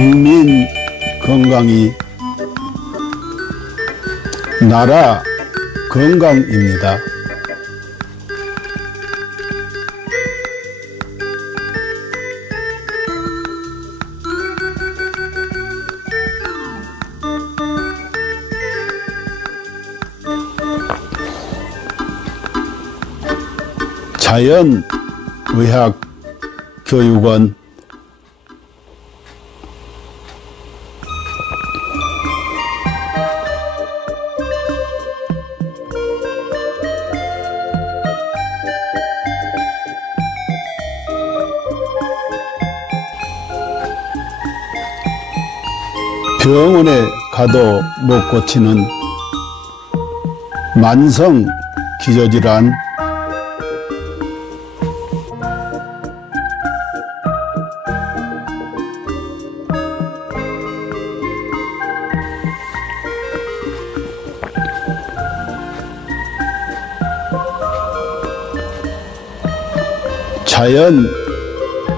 국민 건강이 나라 건강입니다. 자연의학교육원 병원에 가도 못 고치는 만성 기저질환,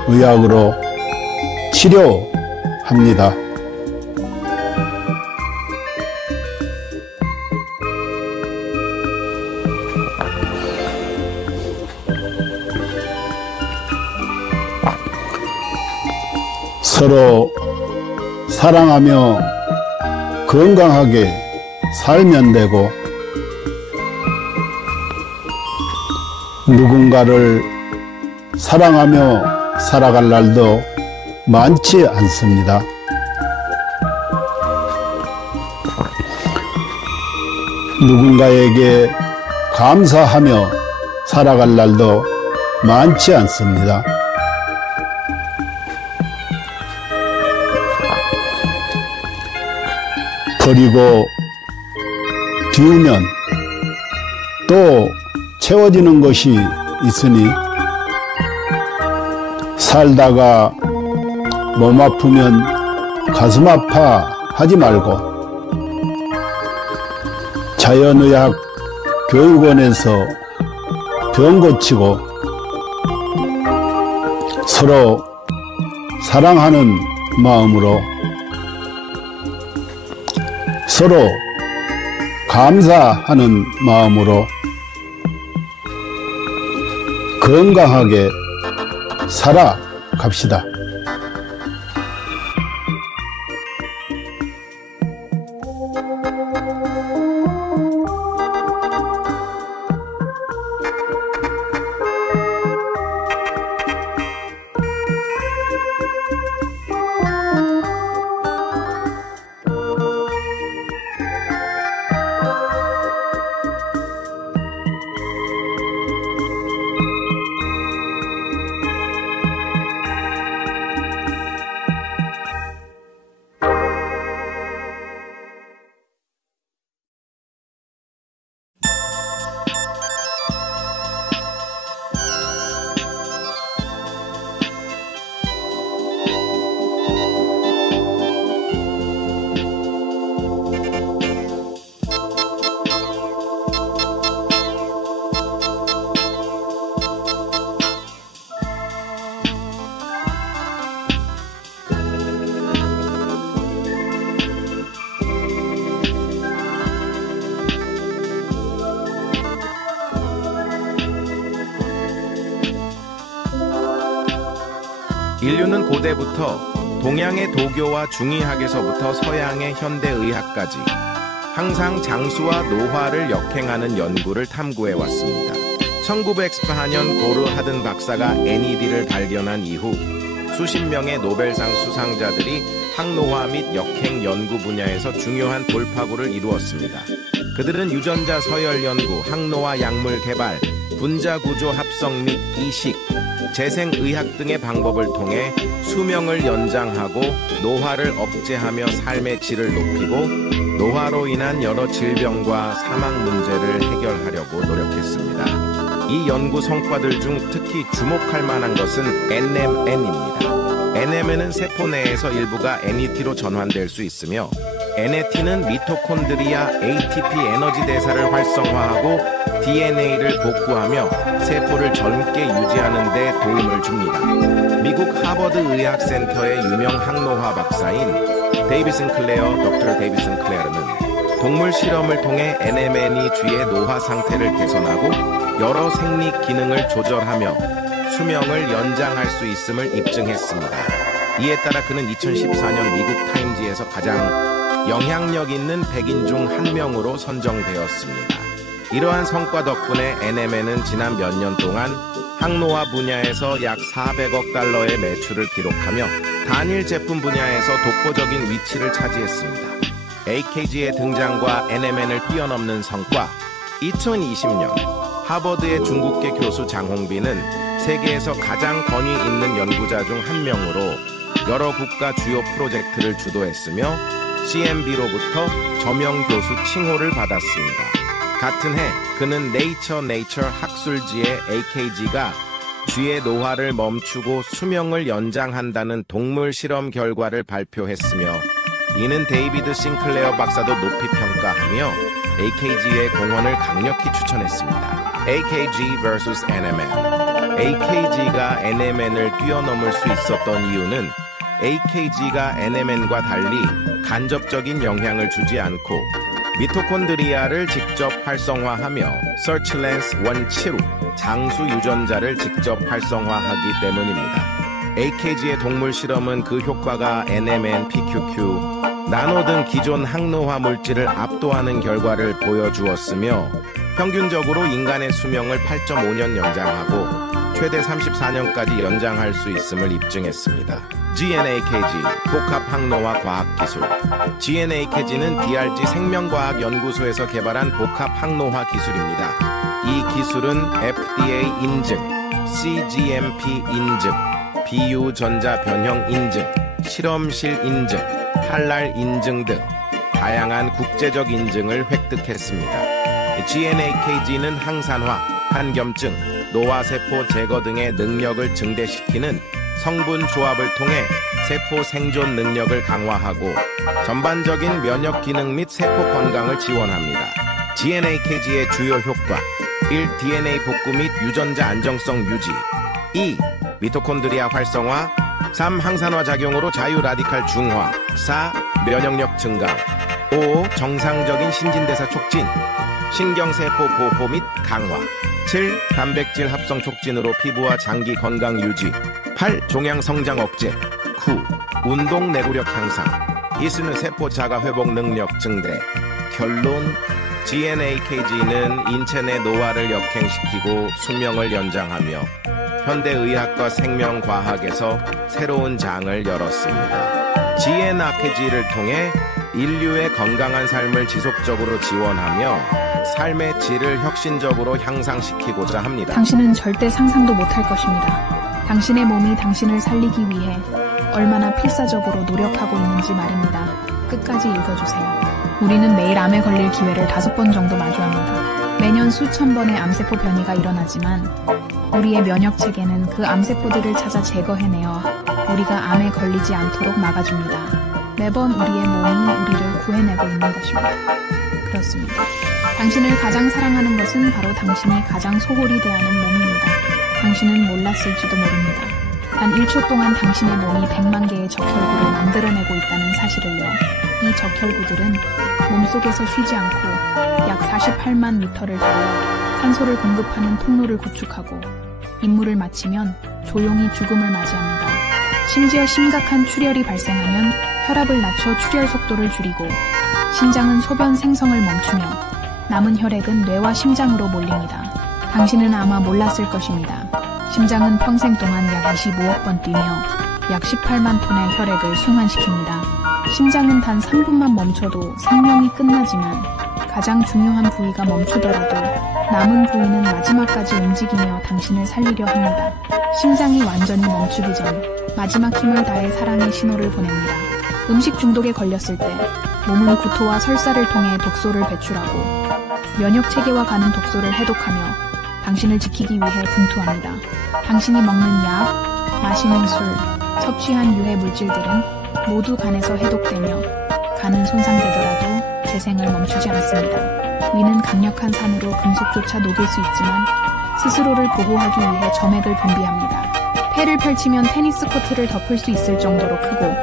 자연의학으로 치료합니다. 서로 사랑하며 건강하게 살면 되고, 누군가를 사랑하며 살아갈 날도 많지 않습니다. 누군가에게 감사하며 살아갈 날도 많지 않습니다. 버리고 비우면 또 채워지는 것이 있으니, 살다가 몸 아프면 가슴 아파 하지 말고 자연의학 교육원에서 병 고치고 서로 사랑하는 마음으로 서로 감사하는 마음으로 건강하게 살아갑시다. 인류는 고대부터 동양의 도교와 중의학에서부터 서양의 현대의학까지 항상 장수와 노화를 역행하는 연구를 탐구해 왔습니다. 1914년 고르 하든 박사가 NAD를 발견한 이후 수십 명의 노벨상 수상자들이 항노화 및 역행 연구 분야에서 중요한 돌파구를 이루었습니다. 그들은 유전자 서열 연구, 항노화 약물 개발, 분자 구조 합성 및 이식, 재생의학 등의 방법을 통해 수명을 연장하고 노화를 억제하며 삶의 질을 높이고 노화로 인한 여러 질병과 사망 문제를 해결하려고 노력했습니다. 이 연구 성과들 중 특히 주목할 만한 것은 NMN입니다. NMN은 세포 내에서 일부가 NET로 전환될 수 있으며, NAT는 미토콘드리아 ATP 에너지 대사를 활성화하고 DNA를 복구하며 세포를 젊게 유지하는 데 도움을 줍니다. 미국 하버드 의학센터의 유명 항노화 박사인 데이비슨 클레어, 닥터 데이비슨 클레어는 동물 실험을 통해 NMN이 쥐의 노화 상태를 개선하고 여러 생리 기능을 조절하며 수명을 연장할 수 있음을 입증했습니다. 이에 따라 그는 2014년 미국 타임지에서 가장 영향력 있는 100인 중 한 명으로 선정되었습니다. 이러한 성과 덕분에 NMN은 지난 몇 년 동안 항노화 분야에서 약 400억 달러의 매출을 기록하며 단일 제품 분야에서 독보적인 위치를 차지했습니다. AKG의 등장과 NMN을 뛰어넘는 성과. 2020년 하버드의 중국계 교수 장홍빈은 세계에서 가장 권위 있는 연구자 중 한 명으로 여러 국가 주요 프로젝트를 주도했으며 CMB로부터 저명 교수 칭호를 받았습니다. 같은 해 그는 네이처 학술지에 AKG가 쥐의 노화를 멈추고 수명을 연장한다는 동물 실험 결과를 발표했으며 이는 데이비드 싱클레어 박사도 높이 평가하며 AKG의 공헌을 강력히 추천했습니다. AKG vs NMN. AKG가 NMN을 뛰어넘을 수 있었던 이유는 AKG가 NMN과 달리 간접적인 영향을 주지 않고 미토콘드리아를 직접 활성화하며 서치랜스 원치루 장수 유전자를 직접 활성화하기 때문입니다. AKG의 동물 실험은 그 효과가 NMN, PQQ, 나노 등 기존 항노화 물질을 압도하는 결과를 보여주었으며 평균적으로 인간의 수명을 8.5년 연장하고 최대 34년까지 연장할 수 있음을 입증했습니다. GNAKG, 복합항노화 과학기술. GNAKG는 DRG 생명과학연구소에서 개발한 복합항노화 기술입니다. 이 기술은 FDA 인증, CGMP 인증, 비유전자 변형 인증, 실험실 인증, 할랄 인증 등 다양한 국제적 인증을 획득했습니다. GNAKG는 항산화, 한겸증, 노화세포 제거 등의 능력을 증대시키는 성분 조합을 통해 세포 생존 능력을 강화하고 전반적인 면역 기능 및 세포 건강을 지원합니다. GNAKG의 주요 효과 1. DNA 복구 및 유전자 안정성 유지 2. 미토콘드리아 활성화 3. 항산화 작용으로 자유 라디칼 중화 4. 면역력 증강 5. 정상적인 신진대사 촉진 신경세포 보호 및 강화 7. 단백질 합성 촉진으로 피부와 장기 건강 유지 8. 종양 성장 억제 9. 운동 내구력 향상 이수는 세포 자가 회복 능력 증대 결론 GNAKG는 인체 내 노화를 역행시키고 수명을 연장하며 현대의학과 생명과학에서 새로운 장을 열었습니다. GNAKG를 통해 인류의 건강한 삶을 지속적으로 지원하며 삶의 질을 혁신적으로 향상시키고자 합니다. 당신은 절대 상상도 못할 것입니다. 당신의 몸이 당신을 살리기 위해 얼마나 필사적으로 노력하고 있는지 말입니다. 끝까지 읽어주세요. 우리는 매일 암에 걸릴 기회를 5번 정도 마주합니다. 매년 수천 번의 암세포 변이가 일어나지만 우리의 면역체계는 그 암세포들을 찾아 제거해내어 우리가 암에 걸리지 않도록 막아줍니다. 매번 우리의 몸이 우리를 구해내고 있는 것입니다. 그렇습니다. 당신을 가장 사랑하는 것은 바로 당신이 가장 소홀히 대하는 몸입니다. 당신은 몰랐을지도 모릅니다. 단 1초 동안 당신의 몸이 100만 개의 적혈구를 만들어내고 있다는 사실을요. 이 적혈구들은 몸속에서 쉬지 않고 약 48만 미터를 달려 산소를 공급하는 통로를 구축하고 임무를 마치면 조용히 죽음을 맞이합니다. 심지어 심각한 출혈이 발생하면 혈압을 낮춰 출혈 속도를 줄이고 심장은 소변 생성을 멈추며 남은 혈액은 뇌와 심장으로 몰립니다. 당신은 아마 몰랐을 것입니다. 심장은 평생 동안 약 25억 번 뛰며 약 18만 톤의 혈액을 순환시킵니다. 심장은 단 3분만 멈춰도 생명이 끝나지만 가장 중요한 부위가 멈추더라도 남은 부위는 마지막까지 움직이며 당신을 살리려 합니다. 심장이 완전히 멈추기 전 마지막 힘을 다해 사랑의 신호를 보냅니다. 음식 중독에 걸렸을 때 몸은 구토와 설사를 통해 독소를 배출하고 면역체계와 가는 독소를 해독하며 당신을 지키기 위해 분투합니다. 당신이 먹는 약, 마시는 술, 섭취한 유해 물질들은 모두 간에서 해독되며 간은 손상되더라도 재생을 멈추지 않습니다. 위는 강력한 산으로 금속조차 녹일 수 있지만 스스로를 보호하기 위해 점액을 분비합니다. 폐를 펼치면 테니스 코트를 덮을 수 있을 정도로 크고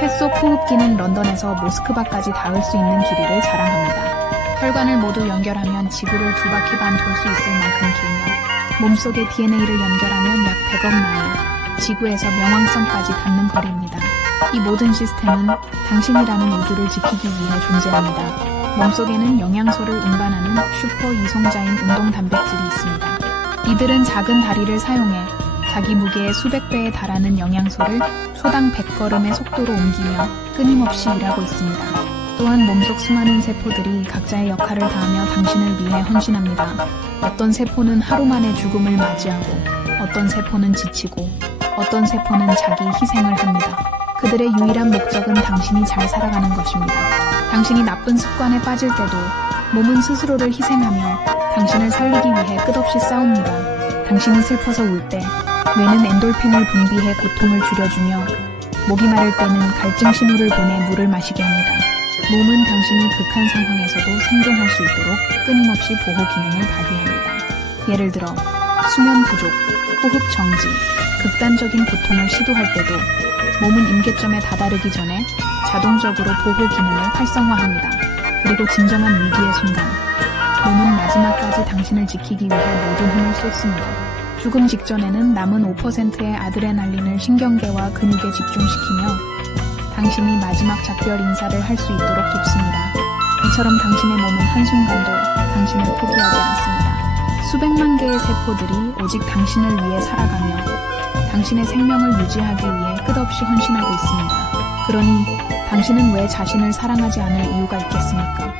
폐 속 호흡기는 런던에서 모스크바까지 닿을 수 있는 길이를 자랑합니다. 혈관을 모두 연결하면 지구를 2바퀴 반 돌 수 있을 만큼 길며 몸속의 DNA를 연결하면 약 100억 마일, 지구에서 명왕성까지 닿는 거리입니다. 이 모든 시스템은 당신이라는 우주를 지키기 위해 존재합니다. 몸속에는 영양소를 운반하는 슈퍼 이송자인 운동 단백질이 있습니다. 이들은 작은 다리를 사용해 자기 무게의 수백 배에 달하는 영양소를 초당 100걸음의 속도로 옮기며 끊임없이 일하고 있습니다. 또한 몸속 수많은 세포들이 각자의 역할을 다하며 당신을 위해 헌신합니다. 어떤 세포는 하루 만에 죽음을 맞이하고 어떤 세포는 지치고 어떤 세포는 자기 희생을 합니다. 그들의 유일한 목적은 당신이 잘 살아가는 것입니다. 당신이 나쁜 습관에 빠질 때도 몸은 스스로를 희생하며 당신을 살리기 위해 끝없이 싸웁니다. 당신이 슬퍼서 울 때 뇌는 엔돌핀을 분비해 고통을 줄여주며 목이 마를 때는 갈증 신호를 보내 물을 마시게 합니다. 몸은 당신이 극한 상황에서도 생존할 수 있도록 끊임없이 보호 기능을 발휘합니다. 예를 들어 수면 부족, 호흡 정지, 극단적인 고통을 시도할 때도 몸은 임계점에 다다르기 전에 자동적으로 보호 기능을 활성화합니다. 그리고 진정한 위기의 순간, 몸은 마지막까지 당신을 지키기 위해 모든 힘을 쏟습니다. 죽음 직전에는 남은 5%의 아드레날린을 신경계와 근육에 집중시키며 당신이 마지막 작별 인사를 할 수 있도록 돕습니다. 이처럼 당신의 몸은 한순간도 당신을 포기하지 않습니다. 수백만 개의 세포들이 오직 당신을 위해 살아가며 당신의 생명을 유지하기 위해 끝없이 헌신하고 있습니다. 그러니 당신은 왜 자신을 사랑하지 않을 이유가 있겠습니까?